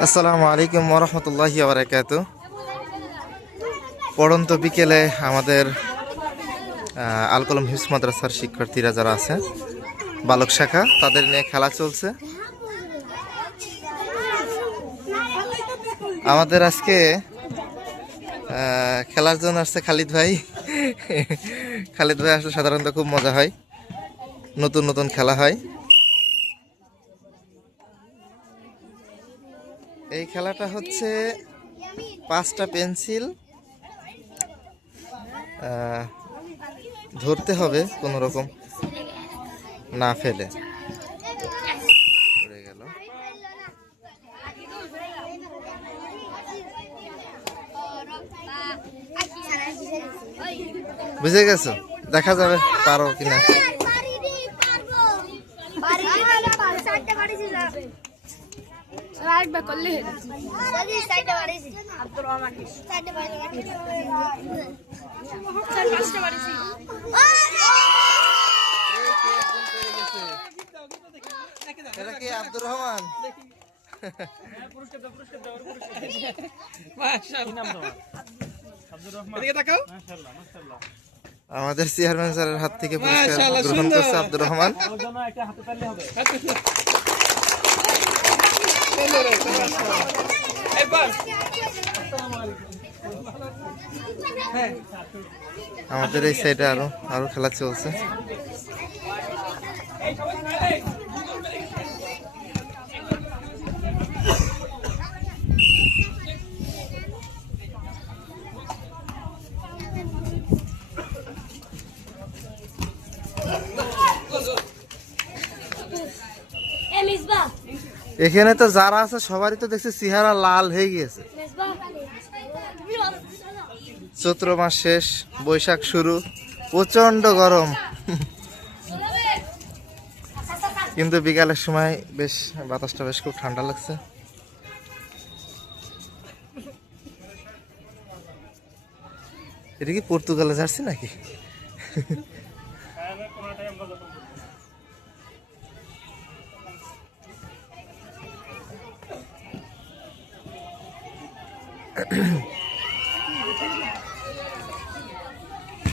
আসসালামু আলাইকুম ওয়া রাহমাতুল্লাহি ওয়া বারাকাতুহু। পড়ন্ত বিকেলে আমাদের আল কলম হিফজ মাদ্রাসার শিক্ষার্থীরা যারা আছে বালক শাখা, তাদের নিয়ে খেলা চলছে। আমাদের আজকে খেলার জন্য আসছে খালিদ ভাই। খালিদ ভাই আসলে সাধারণত খুব মজা হয়, নতুন নতুন খেলা হয়। এই খেলাটা হচ্ছে 5টা পেন্সিল ধরতে হবে কোনো রকম না ফেলে। পড়ে গেল। বুঝে গেছো? দেখা যাবে পারো কিনা। এটা কি আব্দুর রহমান? আমাদের চেয়ারম্যান স্যারের হাত থেকে পুরস্কার গ্রহণ করছে আব্দুর রহমান। আমাদের এই সাইডে আরো খেলা চলছে। এখানে তো যারা আছে সবারই তো দেখছি চেহারা লাল হয়ে গিয়েছে। চৈত্র মাস শেষ, বৈশাখ শুরু, প্রচন্ড গরম। কিন্তু বিকালের সময় বেশ বাতাসটা বেশ খুব ঠান্ডা লাগছে। এটা কি পর্তুগালে জার্সি নাকি?